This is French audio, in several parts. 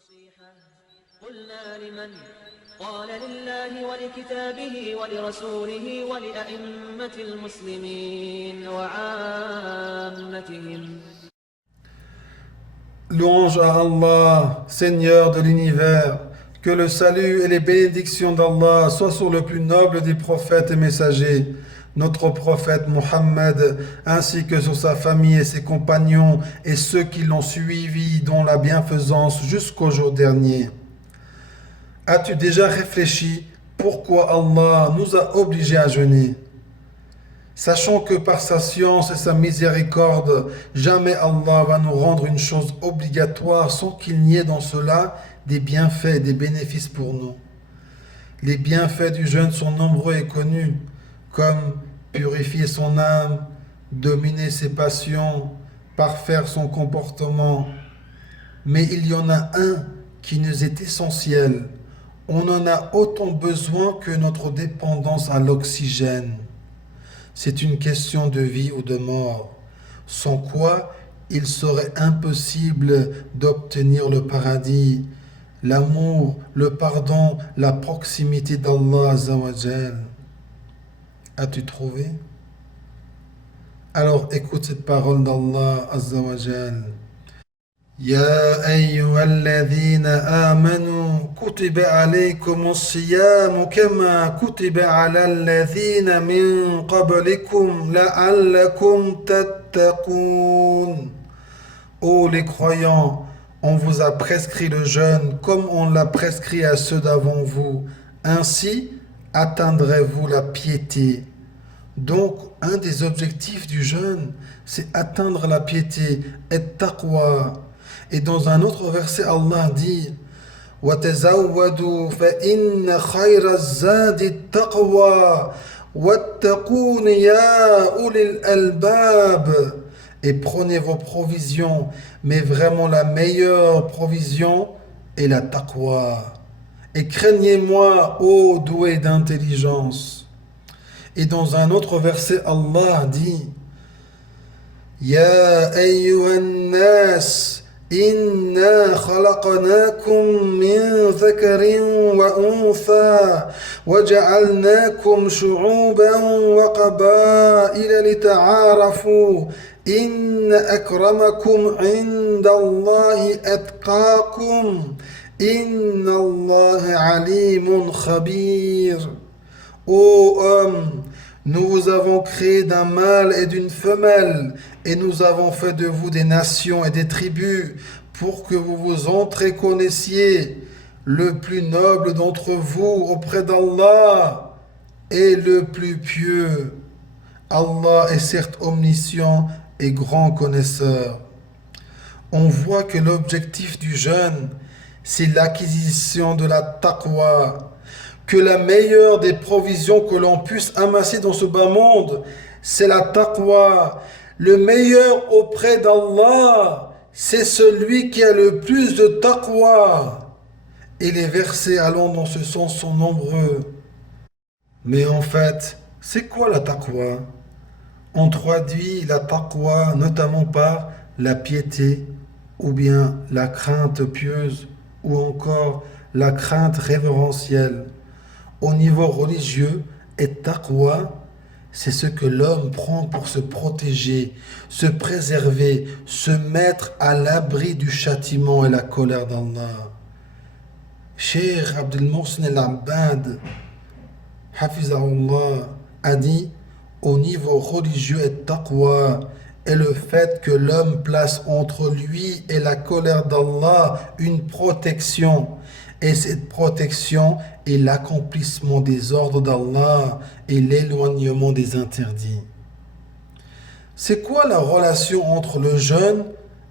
النصيحة قلنا لمن قال لله ولكتابه ولرسوله ولأئمة المسلمين وعامتهم. Louange à Allah, Seigneur de l'univers, que le salut et les bénédictions d'Allah soient sur le plus noble des prophètes et messagers, notre prophète Mohammed, ainsi que sur sa famille et ses compagnons et ceux qui l'ont suivi dans la bienfaisance jusqu'au jour dernier. As-tu déjà réfléchi pourquoi Allah nous a obligés à jeûner? Sachant que par sa science et sa miséricorde, jamais Allah va nous rendre une chose obligatoire sans qu'il n'y ait dans cela des bienfaits et des bénéfices pour nous. Les bienfaits du jeûne sont nombreux et connus, comme purifier son âme, dominer ses passions, parfaire son comportement. Mais il y en a un qui nous est essentiel. On en a autant besoin que notre dépendance à l'oxygène. C'est une question de vie ou de mort, sans quoi il serait impossible d'obtenir le paradis, l'amour, le pardon, la proximité d'Allah Azzawajal. As-tu trouvé? Alors écoute cette parole d'Allah Azzawajal. يا أيها الذين آمنوا كتب عليكم الصيام كما كتب على الذين من قبلكم لعلكم تتقون. Ô les croyants, on vous a prescrit le jeûne comme on l'a prescrit à ceux d'avant vous. Ainsi atteindrez-vous la piété. Donc, un des objectifs du jeûne, c'est atteindre la piété et taqwa. Et dans un autre verset, Allah dit وَتَزَوَّدُوا فَإِنَّ خَيْرَ الزَّادِ التَّقْوَى وَاتَّقُونِ يَا أُولِي الْأَلْبَابِ. Et prenez vos provisions, mais vraiment la meilleure provision est la taqwa. Et craignez-moi, ô doués d'intelligence. Et dans un autre verset, Allah dit يَا أَيُّهَا النَّاسِ إنا خلقناكم من ذكر وأنثى وجعلناكم شعوبا وقبائل لتعارفوا إن أكرمكم عند الله أتقاكم إن الله عليم خبير. Ô homme, nous vous avons créé d'un mâle et d'une femelle, et nous avons fait de vous des nations et des tribus, pour que vous vous entreconnaissiez. Le plus noble d'entre vous auprès d'Allah est le plus pieux. Allah est certes omniscient et grand connaisseur. On voit que l'objectif du jeûne, c'est l'acquisition de la taqwa, que la meilleure des provisions que l'on puisse amasser dans ce bas monde, c'est la taqwa. Le meilleur auprès d'Allah, c'est celui qui a le plus de taqwa. Et les versets allant dans ce sens sont nombreux. Mais en fait, c'est quoi la taqwa? On traduit la taqwa notamment par la piété, ou bien la crainte pieuse, ou encore la crainte révérentielle. Au niveau religieux, et taqwa, c'est ce que l'homme prend pour se protéger, se préserver, se mettre à l'abri du châtiment et la colère d'Allah. Cheikh Abdel Mohsen al-Abbad, Hafizahullah, a dit au niveau religieux et taqwa est le fait que l'homme place entre lui et la colère d'Allah une protection. Et cette protection est l'accomplissement des ordres d'Allah et l'éloignement des interdits. C'est quoi la relation entre le jeûne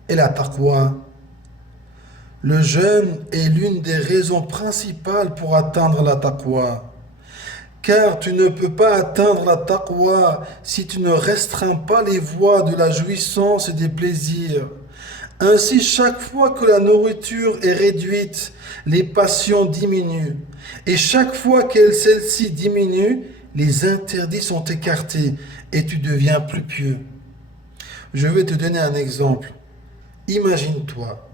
et la taqwa? Le jeûne est l'une des raisons principales pour atteindre la taqwa. Car tu ne peux pas atteindre la taqwa si tu ne restreins pas les voies de la jouissance et des plaisirs. Ainsi, chaque fois que la nourriture est réduite, les passions diminuent. Et chaque fois que celle-ci diminue, les interdits sont écartés et tu deviens plus pieux. Je vais te donner un exemple. Imagine-toi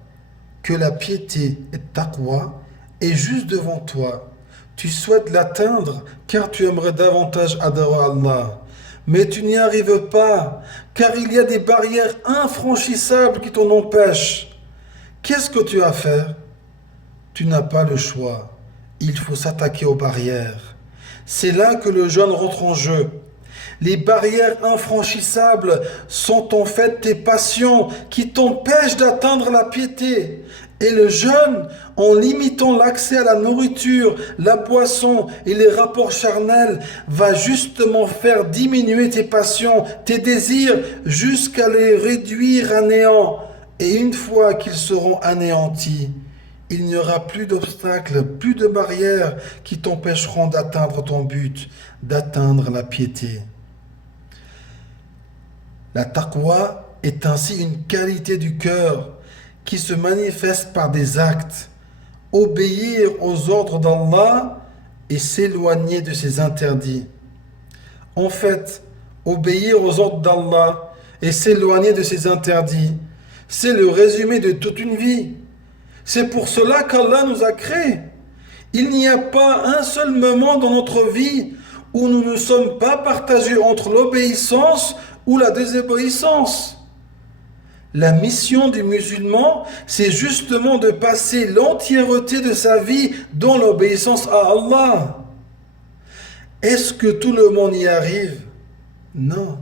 que la piété et taqwa est juste devant toi. Tu souhaites l'atteindre car tu aimerais davantage adorer Allah. Mais tu n'y arrives pas car il y a des barrières infranchissables qui t'en empêchent. Qu'est-ce que tu as à faire? Tu n'as pas le choix. Il faut s'attaquer aux barrières. C'est là que le jeûne rentre en jeu. Les barrières infranchissables sont en fait tes passions qui t'empêchent d'atteindre la piété. Et le jeûne, en limitant l'accès à la nourriture, la boisson et les rapports charnels, va justement faire diminuer tes passions, tes désirs, jusqu'à les réduire à néant. Et une fois qu'ils seront anéantis, il n'y aura plus d'obstacles, plus de barrières qui t'empêcheront d'atteindre ton but, d'atteindre la piété. La taqwa est ainsi une qualité du cœur qui se manifeste par des actes. Obéir aux ordres d'Allah et s'éloigner de ses interdits. En fait, obéir aux ordres d'Allah et s'éloigner de ses interdits, c'est le résumé de toute une vie. C'est pour cela qu'Allah nous a créés. Il n'y a pas un seul moment dans notre vie où nous ne sommes pas partagés entre l'obéissance ou la désobéissance. La mission du musulman, c'est justement de passer l'entièreté de sa vie dans l'obéissance à Allah. Est-ce que tout le monde y arrive? Non.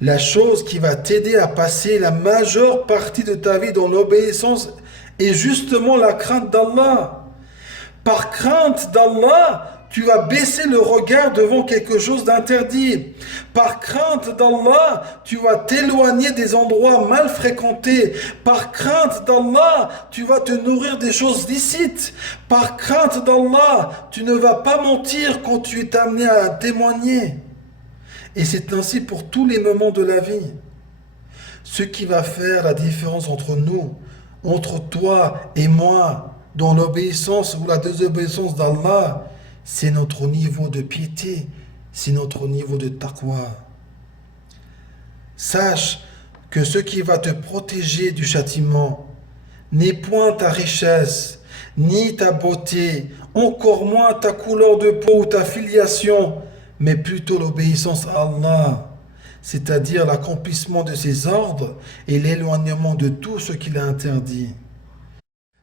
La chose qui va t'aider à passer la majeure partie de ta vie dans l'obéissance est justement la crainte d'Allah. Par crainte d'Allah, tu vas baisser le regard devant quelque chose d'interdit. Par crainte d'Allah, tu vas t'éloigner des endroits mal fréquentés. Par crainte d'Allah, tu vas te nourrir des choses licites. Par crainte d'Allah, tu ne vas pas mentir quand tu es amené à témoigner. Et c'est ainsi pour tous les moments de la vie. Ce qui va faire la différence entre nous, entre toi et moi, dans l'obéissance ou la désobéissance d'Allah, c'est notre niveau de piété, c'est notre niveau de taqwa. Sache que ce qui va te protéger du châtiment n'est point ta richesse, ni ta beauté, encore moins ta couleur de peau ou ta filiation, mais plutôt l'obéissance à Allah, c'est-à-dire l'accomplissement de ses ordres et l'éloignement de tout ce qu'il a interdit.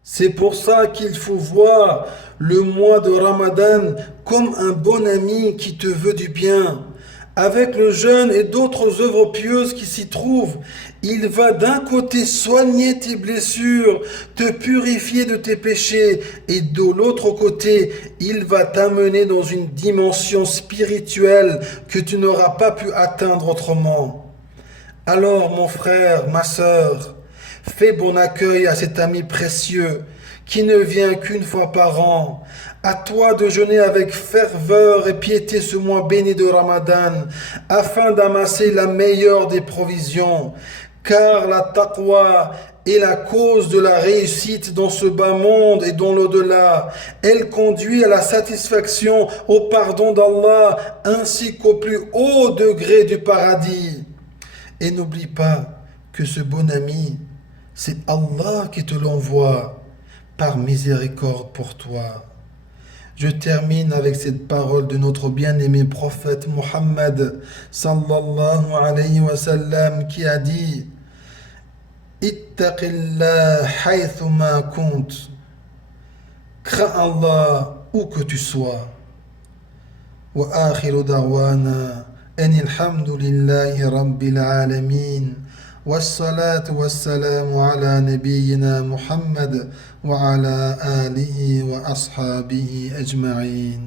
C'est pour ça qu'il faut voir le mois de Ramadan comme un bon ami qui te veut du bien. Avec le jeûne et d'autres œuvres pieuses qui s'y trouvent, il va d'un côté soigner tes blessures, te purifier de tes péchés, et de l'autre côté, il va t'amener dans une dimension spirituelle que tu n'auras pas pu atteindre autrement. Alors, mon frère, ma sœur, fais bon accueil à cet ami précieux qui ne vient qu'une fois par an. À toi de jeûner avec ferveur et piété ce mois béni de Ramadan, afin d'amasser la meilleure des provisions. Car la taqwa est la cause de la réussite dans ce bas monde et dans l'au-delà. Elle conduit à la satisfaction, au pardon d'Allah, ainsi qu'au plus haut degré du paradis. Et n'oublie pas que ce bon ami, c'est Allah qui te l'envoie par miséricorde pour toi. Je termine avec cette parole de notre bien-aimé prophète Muhammad sallallahu alayhi wa sallam qui a dit Ittaqillah haythuma kunt. Crains Allah où que tu sois. Wa akhiru da'wana anil hamdulillahi rabbil alamin. والصلاة والسلام على نبينا محمد وعلى آله وأصحابه أجمعين